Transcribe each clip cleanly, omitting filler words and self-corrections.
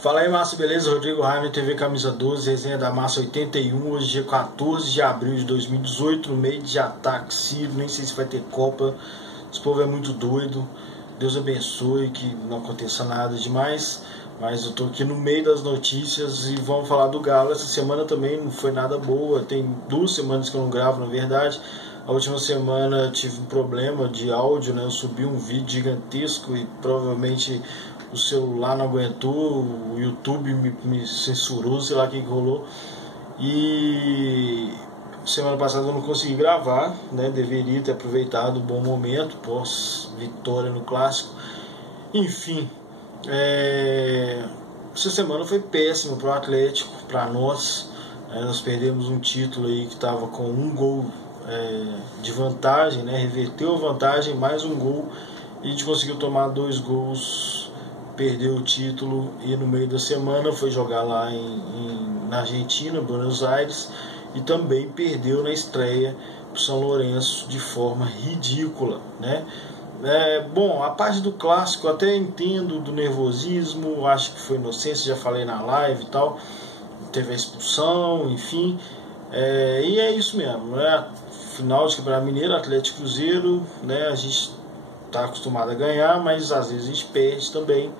Fala aí, Márcio, beleza? Rodrigo Rainer, TV Camisa 12, resenha da Massa 81, hoje dia 14 de abril de 2018, no meio de ataque sírio, nem sei se vai ter Copa, esse povo é muito doido, Deus abençoe, que não aconteça nada demais, mas eu tô aqui no meio das notícias e vamos falar do Galo. Essa semana também não foi nada boa, tem 2 semanas que eu não gravo, na verdade. A última semana tive um problema de áudio, né? Eu subi um vídeo gigantesco e provavelmente o celular não aguentou, o YouTube me censurou, sei lá o que rolou. E semana passada eu não consegui gravar, né? Deveria ter aproveitado o bom momento pós vitória no Clássico. Enfim, essa semana foi péssima para o Atlético, para nós. Nós perdemos um título aí que estava com um gol de vantagem, né? Reverteu a vantagem, mais um gol, e a gente conseguiu tomar 2 gols, perdeu o título, e no meio da semana foi jogar lá na Argentina, Buenos Aires, e também perdeu na estreia para o São Lourenço de forma ridícula, né? Bom, a parte do Clássico eu até entendo do nervosismo, acho que foi inocência, já falei na live e tal, teve a expulsão, enfim, e é isso mesmo, né? Final de Campeonato Mineiro, Atlético Cruzeiro, né? A gente está acostumado a ganhar, mas às vezes a gente perde também,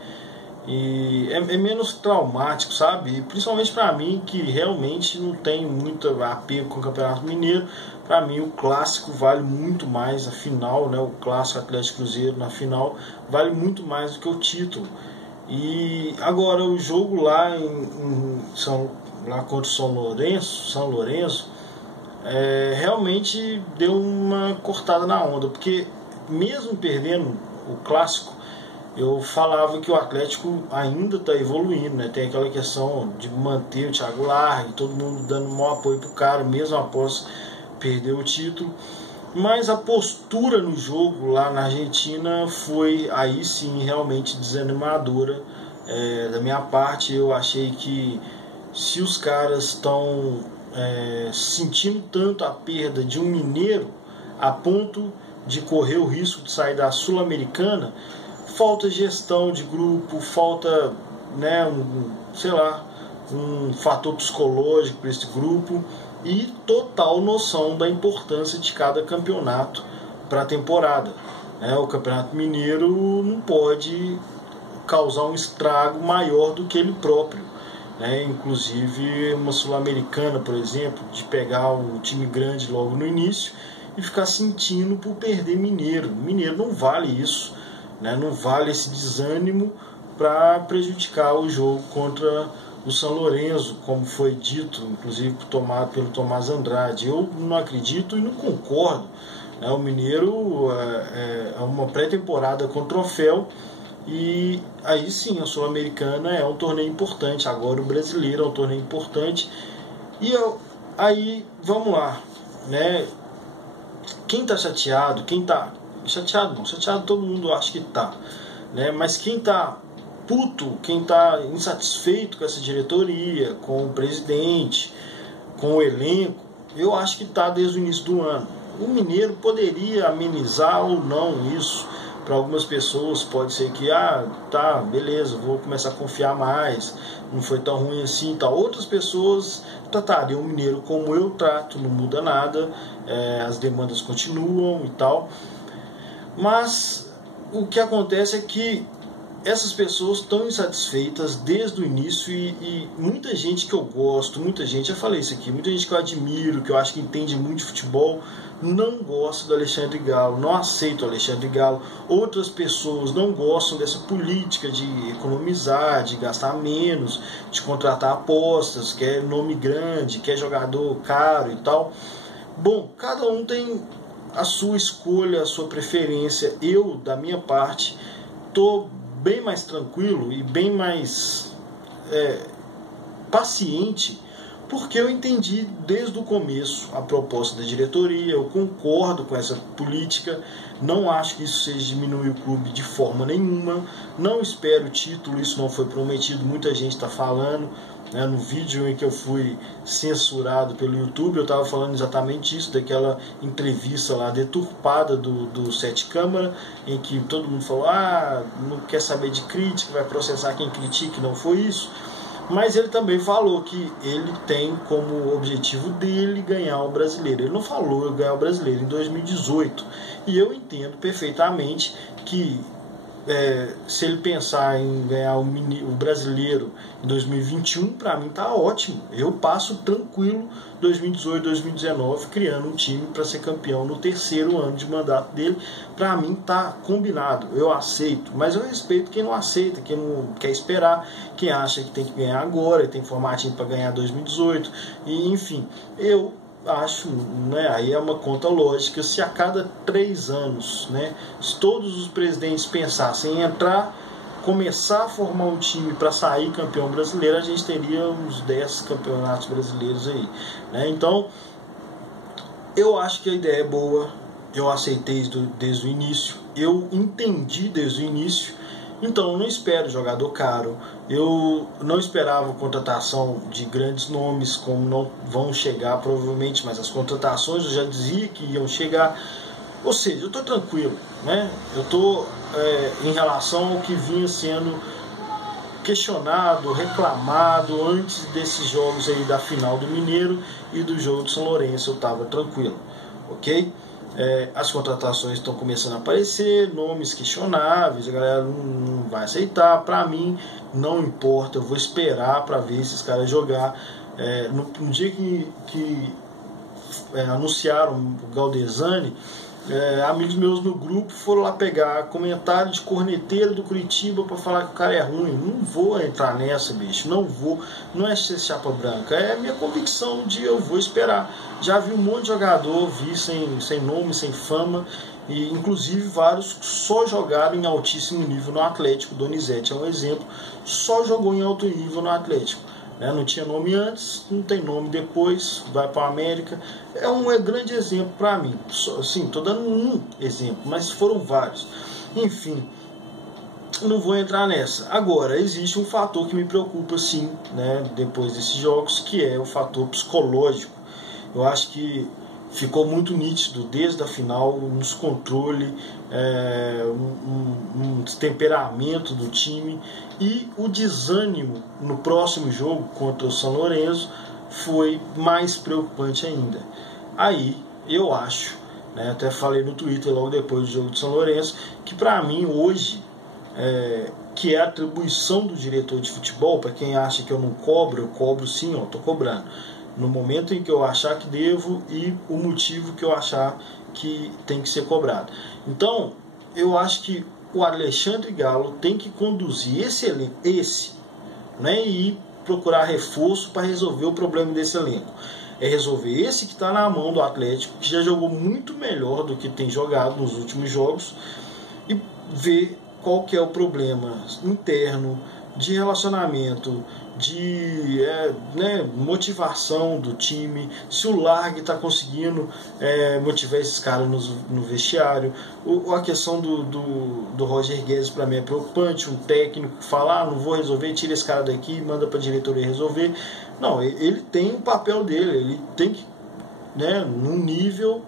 e é menos traumático, sabe? E principalmente para mim, que realmente não tenho muito apego com o Campeonato Mineiro. Para mim o Clássico vale muito mais, a final, né? O Clássico Atlético Cruzeiro na final vale muito mais do que o título. E agora o jogo lá lá contra o São Lourenço, realmente deu uma cortada na onda, porque mesmo perdendo o Clássico, eu falava que o Atlético ainda está evoluindo, né? Tem aquela questão de manter o Thiago Largue, todo mundo dando um maior apoio pro cara, mesmo após perder o título. Mas a postura no jogo lá na Argentina foi aí sim realmente desanimadora. Da minha parte, eu achei que se os caras estão sentindo tanto a perda de um mineiro a ponto de correr o risco de sair da Sul-Americana, falta gestão de grupo, falta, né, um fator psicológico para esse grupo e total noção da importância de cada campeonato para a temporada, né? O Campeonato Mineiro não pode causar um estrago maior do que ele próprio, né? Inclusive uma Sul-Americana, por exemplo, de pegar um time grande logo no início e ficar sentindo por perder Mineiro. Mineiro não vale isso, né? Não vale esse desânimo para prejudicar o jogo contra o São Lourenço, como foi dito, inclusive pelo Tomás Andrade. Eu não acredito e não concordo, né? O Mineiro é uma pré-temporada com troféu, e aí sim a Sul-Americana é um torneio importante, agora o Brasileiro é um torneio importante. E aí vamos lá, né? Quem está chateado, chateado todo mundo acha que tá, né? Mas quem tá puto, quem tá insatisfeito com essa diretoria, com o presidente, com o elenco, eu acho que tá desde o início do ano. O Mineiro poderia amenizar ou não isso. Para algumas pessoas pode ser que, tá, beleza, vou começar a confiar mais, não foi tão ruim assim, tá. Outras pessoas tratariam o Mineiro como eu trato, não muda nada, as demandas continuam e tal. Mas o que acontece é que essas pessoas estão insatisfeitas desde o início, e muita gente que eu gosto, muita gente, já falei isso aqui, muita gente que eu admiro, que eu acho que entende muito de futebol, não gosta do Alexandre Galo, não aceita o Alexandre Galo. Outras pessoas não gostam dessa política de economizar, de gastar menos, de contratar apostas, quer nome grande, quer jogador caro e tal. Bom, cada um tem a sua escolha, a sua preferência. Eu, da minha parte, estou bem mais tranquilo e bem mais paciente porque eu entendi desde o começo a proposta da diretoria, eu concordo com essa política, não acho que isso seja diminuir o clube de forma nenhuma, não espero o título, isso não foi prometido, muita gente está falando, né, no vídeo em que eu fui censurado pelo YouTube, eu estava falando exatamente isso, daquela entrevista lá deturpada do Sete Câmara, em que todo mundo falou, não quer saber de crítica, vai processar quem critica, não foi isso. Mas ele também falou que ele tem como objetivo dele ganhar o brasileiro. Ele não falou ganhar o brasileiro em 2018. E eu entendo perfeitamente que se ele pensar em ganhar o brasileiro em 2021, para mim tá ótimo. Eu passo tranquilo 2018, 2019 criando um time para ser campeão no terceiro ano de mandato dele. Para mim tá combinado, eu aceito, mas eu respeito quem não aceita, quem não quer esperar, quem acha que tem que ganhar agora, tem formatinho para ganhar 2018, e enfim, eu acho, né, aí é uma conta lógica, se a cada 3 anos, né, se todos os presidentes pensassem em entrar, começar a formar um time para sair campeão brasileiro, a gente teria uns 10 campeonatos brasileiros aí, né? Então eu acho que a ideia é boa, eu aceitei desde o início, eu entendi desde o início. Então eu não espero jogador caro, eu não esperava contratação de grandes nomes, como não vão chegar provavelmente, mas as contratações eu já dizia que iam chegar. Ou seja, eu estou tranquilo, né? Eu estou em relação ao que vinha sendo questionado, reclamado antes desses jogos aí da final do Mineiro e do jogo do São Lourenço, eu estava tranquilo, ok? As contratações estão começando a aparecer, nomes questionáveis, a galera não vai aceitar. Para mim não importa, eu vou esperar para ver esses caras jogar. No dia que anunciaram o Galdesani, amigos meus no grupo foram lá pegar comentário de corneteiro do Curitiba para falar que o cara é ruim. Não vou entrar nessa, bicho, não vou, não é ser chapa branca, é minha convicção de eu vou esperar. Já vi um monte de jogador, vi sem nome, sem fama, e inclusive vários só jogaram em altíssimo nível no Atlético. Donizete é um exemplo, só jogou em alto nível no Atlético. Não tinha nome antes, não tem nome depois, vai para a América. É um grande exemplo para mim. Sim, estou dando um exemplo, mas foram vários. Enfim, não vou entrar nessa. Agora, existe um fator que me preocupa sim, né, depois desses jogos, que é o fator psicológico. Eu acho que ficou muito nítido desde a final um descontrole, um temperamento do time, e o desânimo no próximo jogo contra o São Lourenço foi mais preocupante ainda. Aí eu acho, né, até falei no Twitter logo depois do jogo do São Lourenço, que para mim hoje, que é a atribuição do diretor de futebol, para quem acha que eu não cobro, eu cobro sim, estou cobrando no momento em que eu achar que devo e o motivo que eu achar que tem que ser cobrado. Então, eu acho que o Alexandre Galo tem que conduzir esse elenco, né, e procurar reforço para resolver o problema desse elenco. É resolver esse que está na mão do Atlético, que já jogou muito melhor do que tem jogado nos últimos jogos, e ver qual que é o problema interno, de relacionamento, de motivação do time, se o Largue está conseguindo motivar esses caras no vestiário. A questão do Roger Guedes para mim é preocupante, um técnico que fala, não vou resolver, tira esse cara daqui, manda para a diretoria resolver. Não, ele tem o papel dele, ele tem que, num nível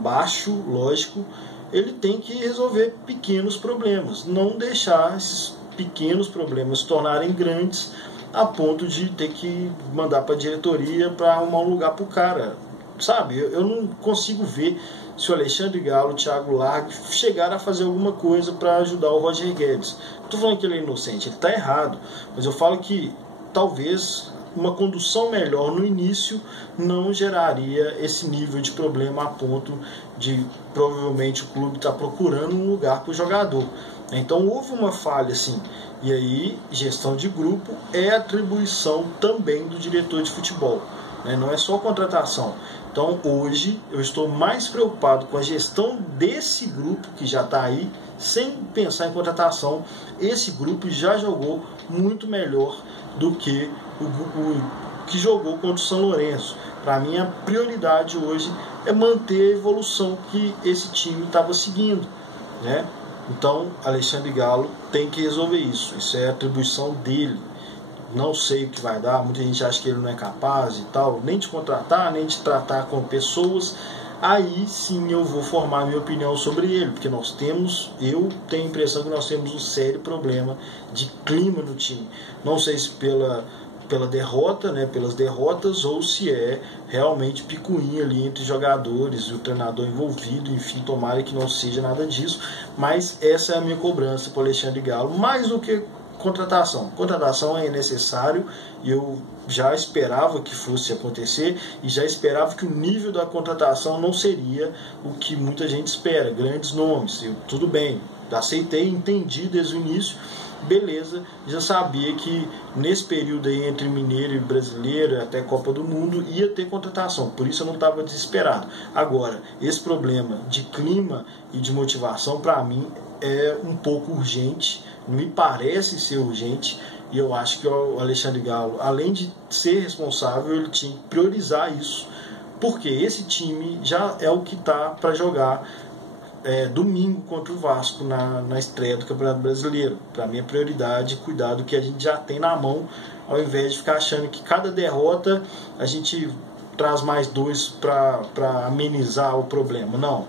baixo, lógico, ele tem que resolver pequenos problemas, não deixar esses pequenos problemas se tornarem grandes a ponto de ter que mandar para a diretoria para arrumar um lugar para o cara, sabe? Eu não consigo ver se o Alexandre Galo, o Thiago Largue chegaram a fazer alguma coisa para ajudar o Roger Guedes. Não estou falando que ele é inocente, ele está errado, mas eu falo que talvez uma condução melhor no início não geraria esse nível de problema a ponto de provavelmente o clube estar procurando um lugar para o jogador. Então houve uma falha assim, e aí gestão de grupo é atribuição também do diretor de futebol, né? Não é só contratação. Então hoje eu estou mais preocupado com a gestão desse grupo que já está aí, sem pensar em contratação. Esse grupo já jogou muito melhor do que que jogou contra o São Lourenço. Para mim, a prioridade hoje é manter a evolução que esse time estava seguindo, né? Então, Alexandre Galo tem que resolver isso. Isso é atribuição dele. Não sei o que vai dar. Muita gente acha que ele não é capaz e tal, nem de contratar, nem de tratar com pessoas. Aí sim eu vou formar minha opinião sobre ele, porque eu tenho a impressão que nós temos um sério problema de clima no time. Não sei se pela derrota, né, pelas derrotas, ou se é realmente picuinha ali entre jogadores e o treinador envolvido. Enfim, tomara que não seja nada disso, mas essa é a minha cobrança para o Alexandre Galo, mais do que contratação. Contratação é necessário e eu já esperava que fosse acontecer e já esperava que o nível da contratação não seria o que muita gente espera, grandes nomes. Tudo bem, aceitei, entendi desde o início, beleza, já sabia que nesse período aí entre Mineiro e Brasileiro até Copa do Mundo ia ter contratação, por isso eu não estava desesperado. Agora, esse problema de clima e de motivação para mim é um pouco urgente, me parece ser urgente, e eu acho que o Alexandre Galo, além de ser responsável, ele tinha que priorizar isso, porque esse time já é o que está para jogar domingo contra o Vasco na estreia do Campeonato Brasileiro. Para mim, a prioridade é cuidar do que a gente já tem na mão, ao invés de ficar achando que cada derrota a gente traz mais dois para amenizar o problema. Não,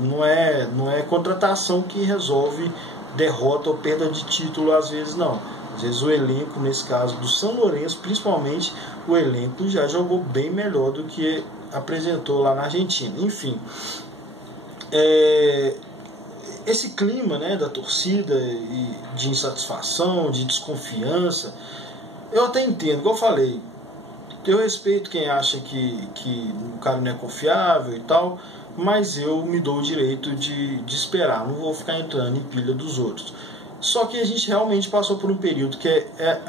não é contratação que resolve derrota ou perda de título, às vezes não. Às vezes o elenco, nesse caso do São Lourenço, principalmente, o elenco já jogou bem melhor do que apresentou lá na Argentina. Enfim, esse clima, né, da torcida e de insatisfação, de desconfiança, eu até entendo, igual eu falei, eu respeito quem acha que o cara não é confiável e tal, mas eu me dou o direito de esperar, não vou ficar entrando em pilha dos outros. Só que a gente realmente passou por um período que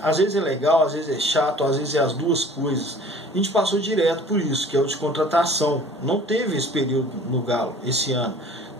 às vezes é legal, às vezes é chato, às vezes é as duas coisas. A gente passou direto por isso, que é o de contratação. Não teve esse período no Galo esse ano.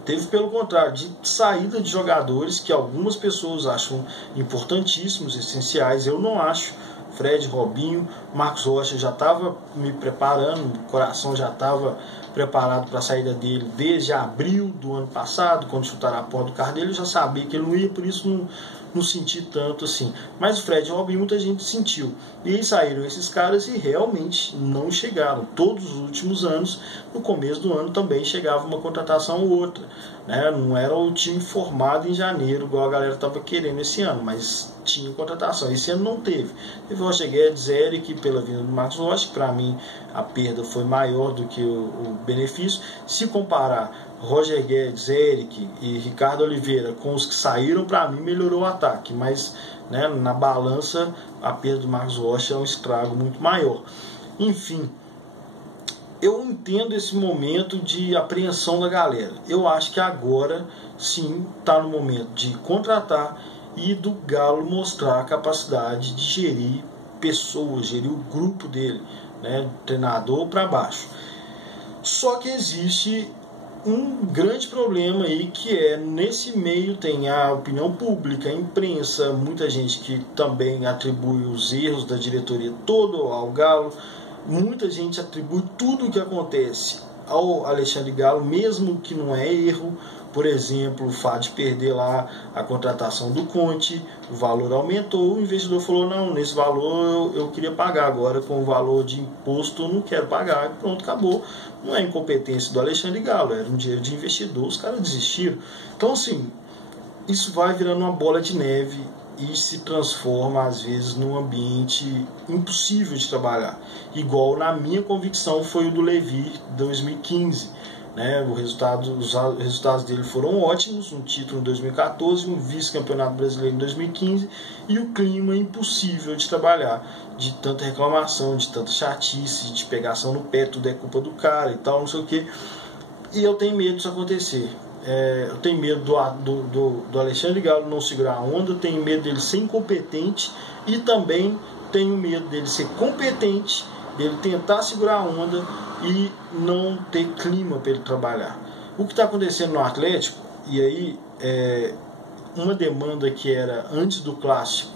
Teve, pelo contrário, de saída de jogadores que algumas pessoas acham importantíssimos, essenciais. Eu não acho. Fred, Robinho, Marcos Rocha, já estava me preparando, o coração já estava preparado para a saída dele desde abril do ano passado, quando chutaram a porta do carro dele. Eu já sabia que ele não ia, por isso não senti tanto assim. Mas o Fred e o Robinho muita gente sentiu. E aí saíram esses caras e realmente não chegaram. Todos os últimos anos, no começo do ano também chegava uma contratação ou outra, né? Não era o time formado em janeiro, igual a galera estava querendo esse ano, mas tinha contratação. Esse ano não teve. Teve o Roger Guedes, Eric, pela vinda do Marcos Rocha, que para mim a perda foi maior do que o benefício. Se comparar Roger Guedes, Eric e Ricardo Oliveira com os que saíram, para mim melhorou o ataque, mas, né, na balança a perda do Marcos Rocha é um estrago muito maior. Enfim, eu entendo esse momento de apreensão da galera. Eu acho que agora sim está no momento de contratar e do Galo mostrar a capacidade de gerir pessoas, gerir o grupo dele, né, treinador para baixo. Só que existe um grande problema aí, que nesse meio tem a opinião pública, a imprensa, muita gente que também atribui os erros da diretoria todo ao Galo, muita gente atribui tudo o que acontece ao Alexandre Galo, mesmo que não é erro. Por exemplo, o fato de perder lá a contratação do Conte, o valor aumentou, o investidor falou, não, nesse valor eu queria pagar, agora com o valor de imposto eu não quero pagar, e pronto, acabou. Não é incompetência do Alexandre Galo, era um dinheiro de investidor, os caras desistiram. Então, assim, isso vai virando uma bola de neve e se transforma, às vezes, num ambiente impossível de trabalhar. Igual, na minha convicção, foi o do Levi 2015. Né? Os resultados dele foram ótimos, um título em 2014, um vice-campeonato brasileiro em 2015, e o clima impossível de trabalhar, de tanta reclamação, de tanta chatice, de pegação no pé, tudo é culpa do cara e tal, não sei o que. E eu tenho medo disso acontecer. Eu tenho medo do Alexandre Galo não segurar a onda, eu tenho medo dele ser incompetente e também tenho medo dele ser competente, dele tentar segurar a onda e não ter clima para ele trabalhar. O que está acontecendo no Atlético, e aí uma demanda que era antes do Clássico,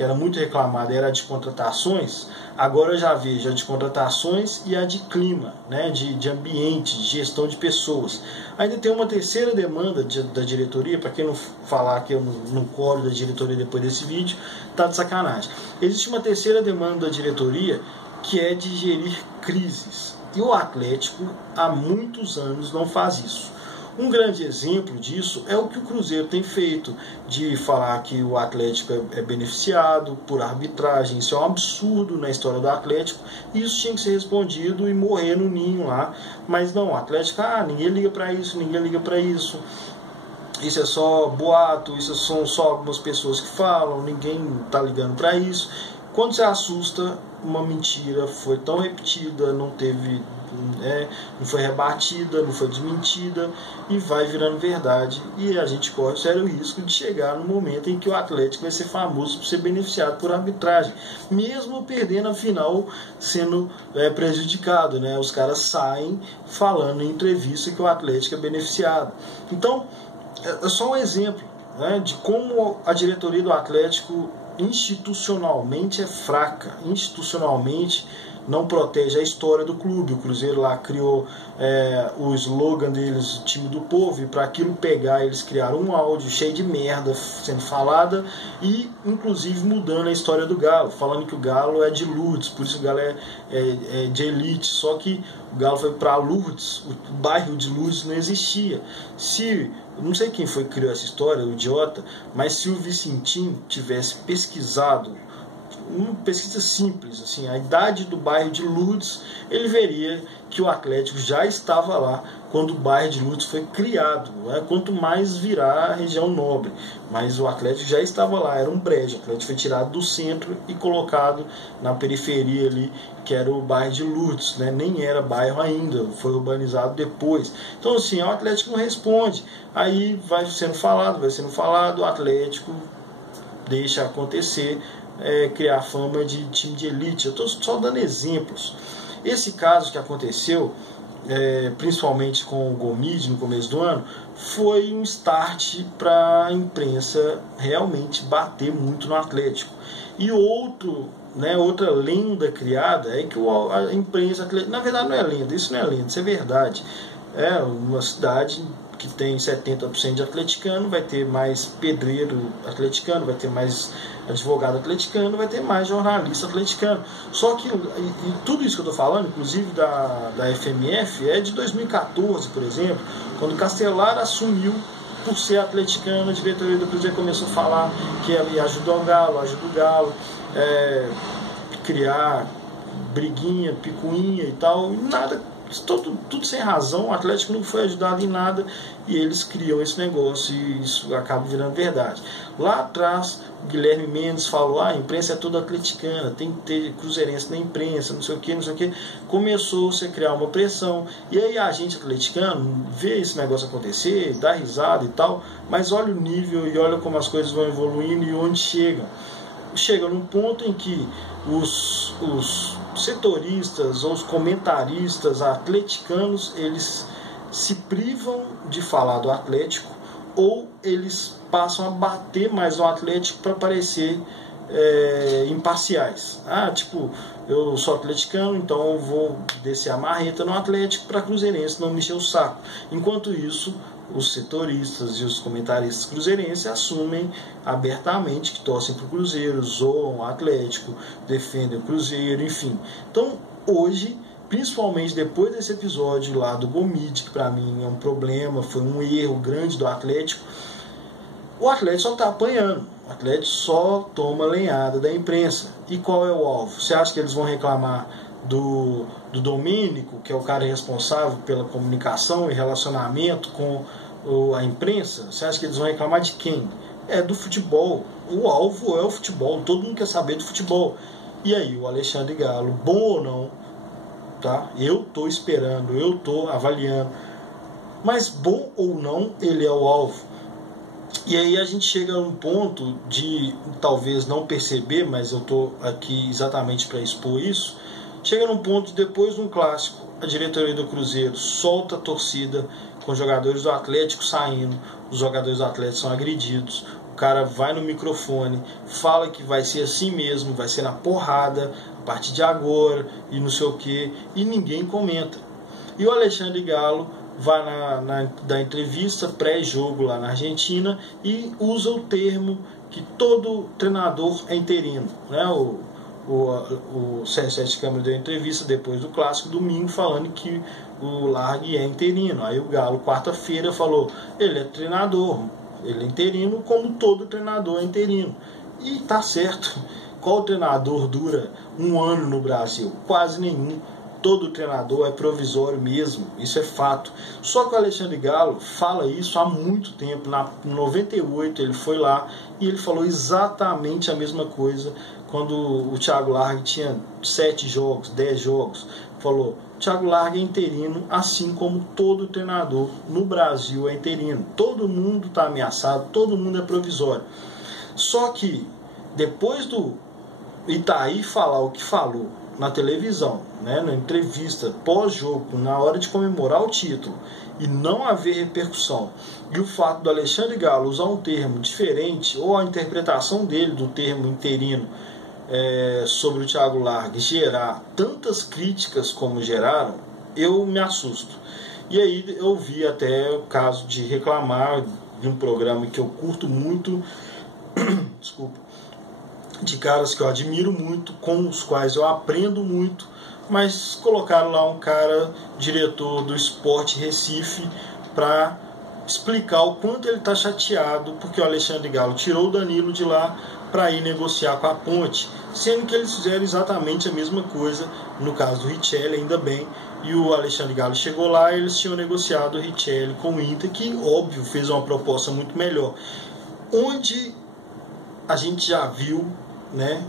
que era muito reclamada, era a de contratações, agora eu já vejo a de contratações e a de clima, né, de ambiente, de gestão de pessoas. Ainda tem uma terceira demanda da diretoria, para quem não falar que eu não colo da diretoria depois desse vídeo, tá de sacanagem. Existe uma terceira demanda da diretoria, que é de gerir crises. E o Atlético há muitos anos não faz isso. Um grande exemplo disso é o que o Cruzeiro tem feito, de falar que o Atlético é beneficiado por arbitragem. Isso é um absurdo na história do Atlético, e isso tinha que ser respondido e morrer no ninho lá. Mas não, o Atlético, ninguém liga para isso, ninguém liga para isso. Isso é só boato, isso são só algumas pessoas que falam, ninguém está ligando para isso. Quando você assusta, uma mentira foi tão repetida, não foi rebatida, não foi desmentida, e vai virando verdade, e a gente corre o sério risco de chegar no momento em que o Atlético vai ser famoso por ser beneficiado por arbitragem, mesmo perdendo a final, sendo prejudicado, né? Os caras saem falando em entrevista que o Atlético é beneficiado. Então, é só um exemplo, né, de como a diretoria do Atlético institucionalmente é fraca, institucionalmente não protege a história do clube. O Cruzeiro lá criou o slogan deles, o time do povo, e para aquilo pegar, eles criaram um áudio cheio de merda sendo falada, e inclusive mudando a história do Galo, falando que o Galo é de Lourdes, por isso o Galo é de elite. Só que o Galo foi para Lourdes, o bairro de Lourdes não existia. Não sei quem foi que criou essa história, o idiota, mas se o Vicentim tivesse pesquisado, uma pesquisa simples, assim, a idade do bairro de Lourdes, ele veria que o Atlético já estava lá quando o bairro de Lourdes foi criado, né? Quanto mais virar a região nobre, mas o Atlético já estava lá, era um brejo. O Atlético foi tirado do centro e colocado na periferia ali, que era o bairro de Lourdes, né? Nem era bairro ainda, foi urbanizado depois. Então, assim, o Atlético não responde, aí vai sendo falado, o Atlético deixa acontecer, criar fama de time de elite. Eu estou só dando exemplos. Esse caso que aconteceu, principalmente com o Gomide no começo do ano, foi um start para a imprensa realmente bater muito no Atlético. E outra lenda criada é que a imprensa, na verdade não é lenda, isso não é lenda, isso é verdade. É uma cidade que tem 70% de atleticano, vai ter mais pedreiro atleticano, vai ter mais advogado atleticano, vai ter mais jornalista atleticano. Só que e tudo isso que eu estou falando, inclusive da FMF, é de 2014, por exemplo, quando o Castelar assumiu por ser atleticano. A diretoria do Cruzeiro começou a falar que ia ajudar o Galo, criar briguinha, picuinha e tal, e nada. Tudo sem razão. O Atlético não foi ajudado em nada, e eles criam esse negócio, e isso acaba virando verdade. Lá atrás, o Guilherme Mendes falou: a imprensa é toda atleticana, tem que ter cruzeirense na imprensa, não sei o que. Começou-se a criar uma pressão, e aí a gente atleticano vê esse negócio acontecer, dá risada e tal, mas olha o nível e olha como as coisas vão evoluindo e onde chegam. Chega num ponto em que os setoristas ou os comentaristas atleticanos, eles se privam de falar do Atlético, ou eles passam a bater mais no Atlético para parecer imparciais. Eu sou atleticano, então eu vou descer a marreta no Atlético para cruzeirense não me encher o saco. Enquanto isso, os setoristas e os comentaristas cruzeirenses assumem abertamente que torcem para o Cruzeiro, zoam o Atlético, defendem o Cruzeiro, enfim. Então, hoje, principalmente depois desse episódio lá do Gomide, que para mim é um problema, foi um erro grande do Atlético, o Atlético só está apanhando. O Atlético só toma lenhada da imprensa. E qual é o alvo? Você acha que eles vão reclamar do Domênico, que é o cara responsável pela comunicação e relacionamento com a imprensa? Você acha que eles vão reclamar de quem? É do futebol. O alvo é o futebol, todo mundo quer saber do futebol. E aí, o Alexandre Galo, bom ou não, tá? Eu estou esperando, eu estou avaliando, mas bom ou não, ele é o alvo. E aí a gente chega a um ponto de talvez não perceber, mas eu estou aqui exatamente para expor isso. Chega num ponto, depois de um clássico, a diretoria do Cruzeiro solta a torcida com os jogadores do Atlético saindo, os jogadores do Atlético são agredidos, o cara vai no microfone, fala que vai ser assim mesmo, vai ser na porrada, a partir de agora, e não sei o que, e ninguém comenta. E o Alexandre Galo vai da entrevista pré-jogo lá na Argentina e usa o termo que todo treinador é interino, né? O Sérgio Sete Câmara deu entrevista depois do clássico domingo falando que o Largue é interino. Aí o Galo quarta-feira falou, ele é treinador, ele é interino como todo treinador é interino. E tá certo. Qual treinador dura um ano no Brasil? Quase nenhum. Todo treinador é provisório mesmo, isso é fato. Só que o Alexandre Galo fala isso há muito tempo. Em 98 ele foi lá e ele falou exatamente a mesma coisa quando o Thiago Largue tinha 7 jogos, 10 jogos. Falou, Thiago Largue é interino, assim como todo treinador no Brasil é interino. Todo mundo está ameaçado, todo mundo é provisório. Só que depois do Itaí falar o que falou na televisão, né, na entrevista pós-jogo, na hora de comemorar o título, e não haver repercussão, e o fato do Alexandre Galo usar um termo diferente, ou a interpretação dele do termo interino sobre o Thiago Largue gerar tantas críticas como geraram, eu me assusto. E aí eu vi até o caso de reclamar de um programa que eu curto muito, desculpa, de caras que eu admiro muito, com os quais eu aprendo muito, mas colocaram lá um cara, diretor do Sport Recife, para explicar o quanto ele está chateado porque o Alexandre Galo tirou o Danilo de lá para ir negociar com a Ponte, sendo que eles fizeram exatamente a mesma coisa no caso do Richelli, ainda bem, e o Alexandre Galo chegou lá e eles tinham negociado o Richelli com o Inter, que óbvio fez uma proposta muito melhor. Onde a gente já viu, né,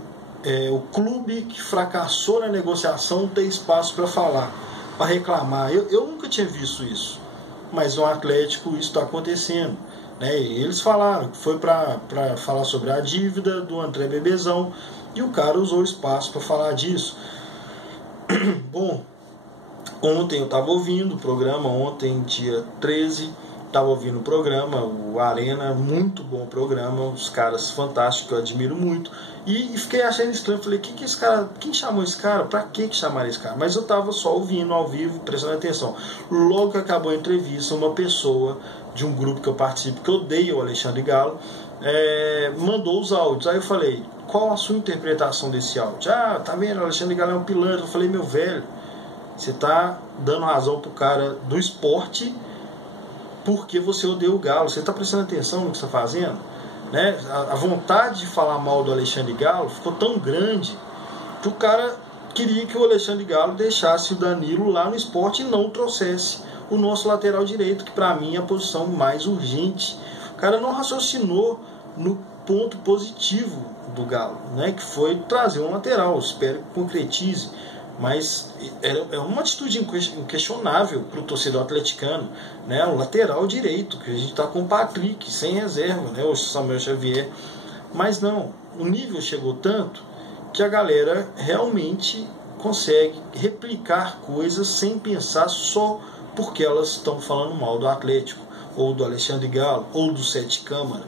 o clube que fracassou na negociação ter espaço para falar, para reclamar. Eu nunca tinha visto isso, mas no Atlético isso está acontecendo, né? Eles falaram que foi para falar sobre a dívida do André Bebezão e o cara usou o espaço para falar disso. Bom, ontem eu estava ouvindo o programa, ontem dia 13, estava ouvindo o programa, o Arena, muito bom programa, os caras fantásticos, que eu admiro muito, e fiquei achando estranho, falei, quem chamou esse cara? Pra que chamaram esse cara? Mas eu estava só ouvindo ao vivo, prestando atenção. Logo que acabou a entrevista, uma pessoa de um grupo que eu participo, que odeia o Alexandre Galo, mandou os áudios. Aí eu falei, qual a sua interpretação desse áudio? Ah, tá vendo, o Alexandre Galo é um pilantra. Eu falei, meu velho, você tá dando razão pro cara do esporte porque você odeia o Galo. Você está prestando atenção no que você está fazendo? Né? A vontade de falar mal do Alexandre Galo ficou tão grande que o cara queria que o Alexandre Galo deixasse o Danilo lá no Sport e não trouxesse o nosso lateral direito, que para mim é a posição mais urgente. O cara não raciocinou no ponto positivo do Galo, né? Que foi trazer um lateral. Espero que concretize. Mas é uma atitude inquestionável para o torcedor atleticano, né? O lateral direito, que a gente está com o Patrick sem reserva, né? O Samuel Xavier. Mas não, o nível chegou tanto que a galera realmente consegue replicar coisas sem pensar só porque elas estão falando mal do Atlético, ou do Alexandre Galo, ou do Sete Câmara.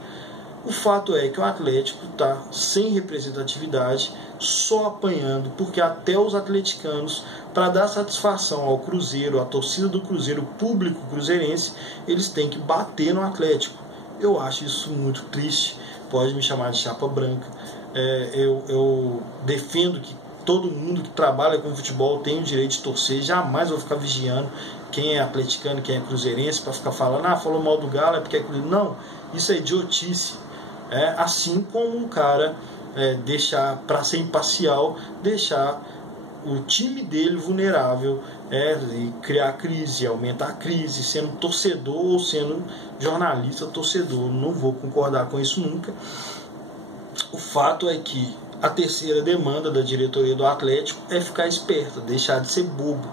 O fato é que o Atlético está sem representatividade, só apanhando, porque até os atleticanos, para dar satisfação ao Cruzeiro, à torcida do Cruzeiro, o público cruzeirense, eles têm que bater no Atlético. Eu acho isso muito triste, pode me chamar de chapa branca. Eu defendo que todo mundo que trabalha com futebol tem o direito de torcer, jamais vou ficar vigiando quem é atleticano, quem é cruzeirense, para ficar falando, falou mal do Galo, é porque é cruzeiro. Não, isso é idiotice. Assim como um cara deixar, para ser imparcial, deixar o time dele vulnerável, e criar crise, aumentar a crise, sendo torcedor ou sendo jornalista torcedor. Não vou concordar com isso nunca. O fato é que a terceira demanda da diretoria do Atlético é ficar esperta, deixar de ser bobo,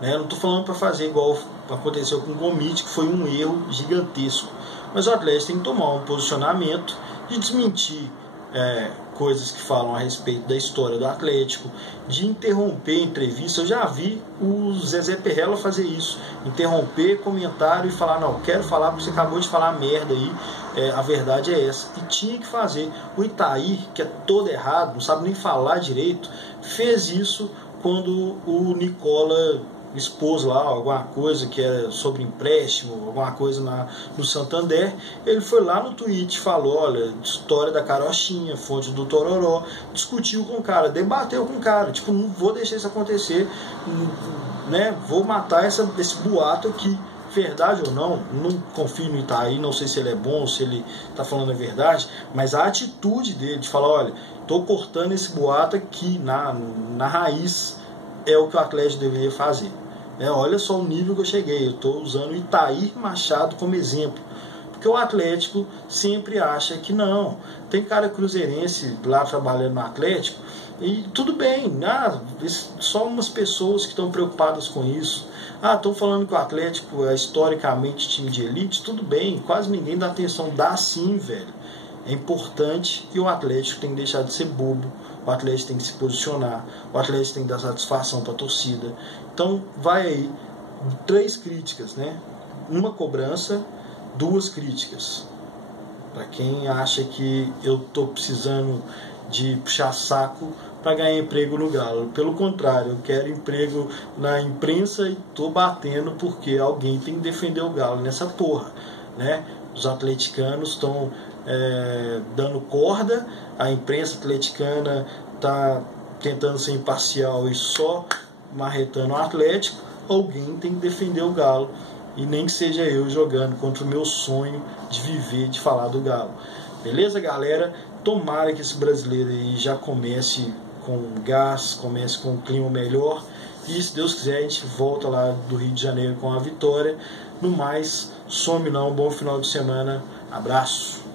né? Não estou falando para fazer igual aconteceu com o Gomit, que foi um erro gigantesco. Mas o Atlético tem que tomar um posicionamento de desmentir coisas que falam a respeito da história do Atlético, de interromper a entrevista. Eu já vi o Zezé Perrella fazer isso, interromper comentário e falar, não, quero falar porque você acabou de falar merda aí, a verdade é essa. E tinha que fazer. O Itair, que é todo errado, não sabe nem falar direito, fez isso quando o Nicola expôs lá alguma coisa que era sobre empréstimo, alguma coisa no Santander. Ele foi lá no tweet, falou, olha, história da carochinha, fonte do Tororó, discutiu com o cara, debateu com o cara, tipo, não vou deixar isso acontecer, né? Vou matar esse boato aqui. Verdade ou não confio no Itaí, não sei se ele é bom, se ele está falando a verdade, mas a atitude dele de falar, olha, estou cortando esse boato aqui na raiz, é o que o Atlético deveria fazer. Olha só o nível que eu cheguei, eu estou usando o Itair Machado como exemplo, porque o Atlético sempre acha que não, tem cara cruzeirense lá trabalhando no Atlético, e tudo bem, só umas pessoas que estão preocupadas com isso. Estão falando que o Atlético é historicamente time de elite, tudo bem, quase ninguém dá atenção, dá sim, velho. É importante e o Atlético tem que deixar de ser bobo, o Atlético tem que se posicionar, o Atlético tem que dar satisfação para a torcida. Então vai aí 3 críticas, né? Uma cobrança, 2 críticas. Para quem acha que eu estou precisando de puxar saco para ganhar emprego no Galo. Pelo contrário, eu quero emprego na imprensa e tô batendo porque alguém tem que defender o Galo nessa porra, né? Os atleticanos estão dando corda, a imprensa atleticana tá tentando ser imparcial e só marretando o Atlético. Alguém tem que defender o Galo, e nem que seja eu jogando contra o meu sonho de viver, de falar do Galo. Beleza, galera? Tomara que esse brasileiro aí já comece com gás, comece com um clima melhor, e se Deus quiser a gente volta lá do Rio de Janeiro com a vitória. No mais, some não, bom final de semana, abraço.